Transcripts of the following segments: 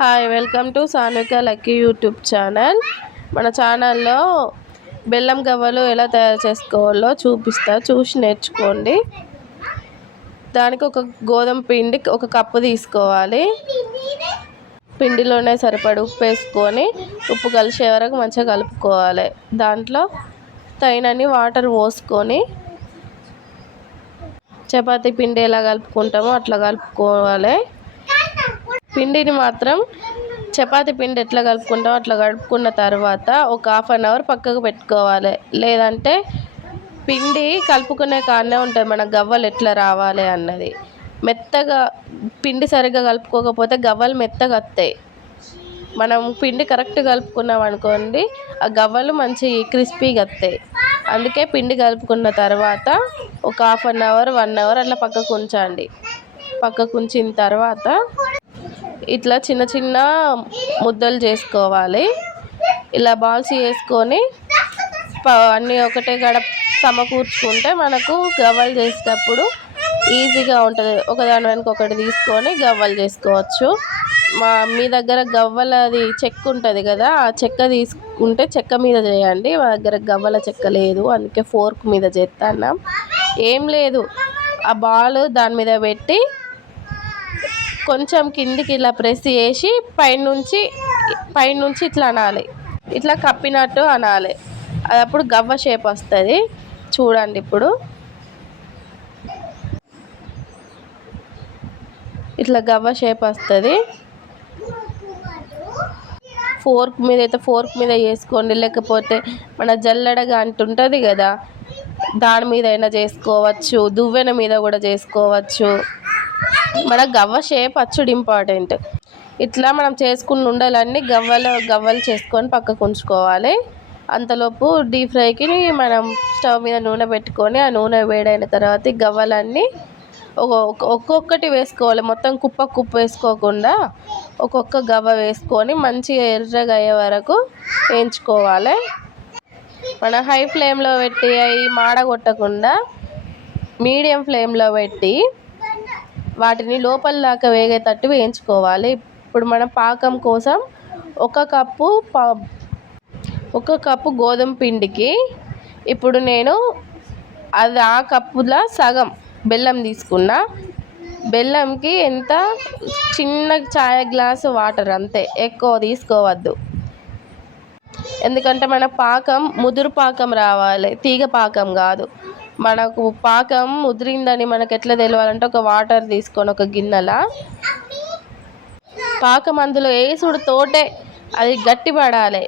Hi welcome to Sanvika lucky YouTube channel. మన ఛానల్లో బెల్లం గవ్వలు ఎలా తయారు చేసుకోవాలో చూసి నేర్చుకోండి. దానికి ఒక గోధుమ పిండి ఒక కప్పు తీసుకోవాలి. పిండిలోనే సరిపడి ఉప్పు వేసుకొని ఉప్పు కలిసే వరకు మంచిగా కలుపుకోవాలి. దాంట్లో తగినన్ని వాటర్ పోసుకొని చపాతీ పిండి ఎలా కలుపుకుంటామో అట్లా కలుపుకోవాలి. పిండిని మాత్రం చపాతీ పిండి ఎట్లా కలుపుకుంటామో అట్లా కలుపుకున్న తర్వాత ఒక ½ గంట పక్కకు పెట్టుకోవాలి. లేదంటే పిండి కలుపుకునే కాడనే ఉంటుంది మన గవ్వలు ఎట్లా రావాలి అన్నది. మెత్తగా పిండి సరిగ్గా కలుపుకోకపోతే గవ్వలు మెత్తగా వస్తాయి. మనం పిండి కరెక్ట్ కలుపుకున్నాం అనుకోండి, ఆ గవ్వలు మంచి క్రిస్పీగా వస్తాయి. అందుకే పిండి కలుపుకున్న తర్వాత ఒక ½ గంట 1 అవర్ అట్లా పక్కకు ఉంచండి. పక్కకు ఉంచిన తర్వాత ఇట్లా చిన్న చిన్న ముద్దలు చేసుకోవాలి. ఇలా బాల్స్ చేసుకొని అన్నీ ఒకటే కాడ సమకూర్చుకుంటే మనకు గవ్వలు చేసేటప్పుడు ఈజీగా ఉంటుంది. ఒకదాని వెనుక ఒకటి తీసుకొని గవ్వలు చేసుకోవచ్చు. మీ దగ్గర గవ్వలది చెక్క ఉంటుంది కదా, ఆ చెక్క తీసుకుంటే చెక్క మీద చేయండి. మా దగ్గర గవ్వల చెక్క లేదు, అందుకే ఫోర్క్ మీద చేస్తున్నాం. ఏం లేదు, ఆ బాల్ దాని మీద పెట్టి కొంచెం కిందికి ఇలా ప్రెస్ చేసి పైనుంచి ఇట్లా అనాలి. ఇట్లా కప్పినట్టు అనాలి. అది అప్పుడు గవ్వ షేప్ వస్తుంది. చూడండి, ఇప్పుడు ఇట్లా గవ్వ షేప్ వస్తుంది. ఫోర్క్ మీద చేసుకోండి, లేకపోతే మన జల్లెడగా అంటుంటుంది కదా, దాని మీద అయినా చేసుకోవచ్చు. దువ్వెన మీద కూడా చేసుకోవచ్చు. మన గవ్వ షేప్ అచ్చుడు ఇంపార్టెంట్. ఇట్లా మనం చేసుకున్న ఉండలన్నీ గవ్వలు చేసుకొని పక్కకు ఉంచుకోవాలి. అంతలోపు డీప్ ఫ్రైకి మనం స్టవ్ మీద నూనె పెట్టుకొని ఆ నూనె వేడైన తర్వాత ఈ గవ్వలన్నీ ఒక్కొక్కటి వేసుకోవాలి. మొత్తం కుప్ప వేసుకోకుండా ఒక్కొక్క గవ్వ వేసుకొని మంచిగా ఎర్రగా అయ్యే వరకు వేయించుకోవాలి. మన హై ఫ్లేమ్లో పెట్టి అవి మాడగొట్టకుండా మీడియం ఫ్లేమ్లో పెట్టి వాటిని లోపల దాకా వేగేటట్టు వేయించుకోవాలి. ఇప్పుడు మన పాకం కోసం ఒక కప్పు గోధుమ పిండికి ఇప్పుడు నేను ఆ కప్పులో సగం బెల్లం తీసుకున్నా. బెల్లంకి ఎంత చిన్న చాయ్ గ్లాసు వాటర్, అంతే, ఎక్కువ తీసుకోవద్దు. ఎందుకంటే మన పాకం ముదురు పాకం రావాలి, తీగ పాకం కాదు. మనకు పాకం ముదిరిందని మనకు ఎట్లా తెలియాలంటే ఒక వాటర్ తీసుకొని ఒక గిన్నెలా పాకం అందులో వేసుడుతోటే అది గట్టి పడాలి.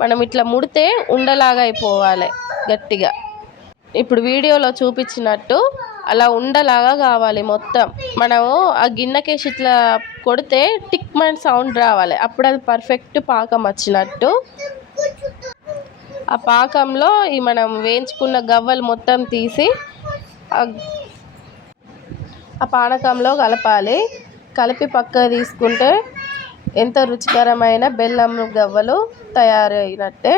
మనం ఇట్లా ముడితే ఉండలాగా అయిపోవాలి గట్టిగా. ఇప్పుడు వీడియోలో చూపించినట్టు అలా ఉండలాగా కావాలి మొత్తం. మనము ఆ గిన్నెకేసి ఇట్లా కొడితే టిక్మన్ సౌండ్ రావాలి, అప్పుడు అది పర్ఫెక్ట్ పాకం వచ్చినట్టు. ఆ పాకంలో ఈ మనం వేయించుకున్న గవ్వలు మొత్తం తీసి ఆ పానకంలో కలపాలి. కలిపి పక్కకు తీసుకుంటే ఎంతో రుచికరమైన బెల్లం గవ్వలు తయారైనట్టే.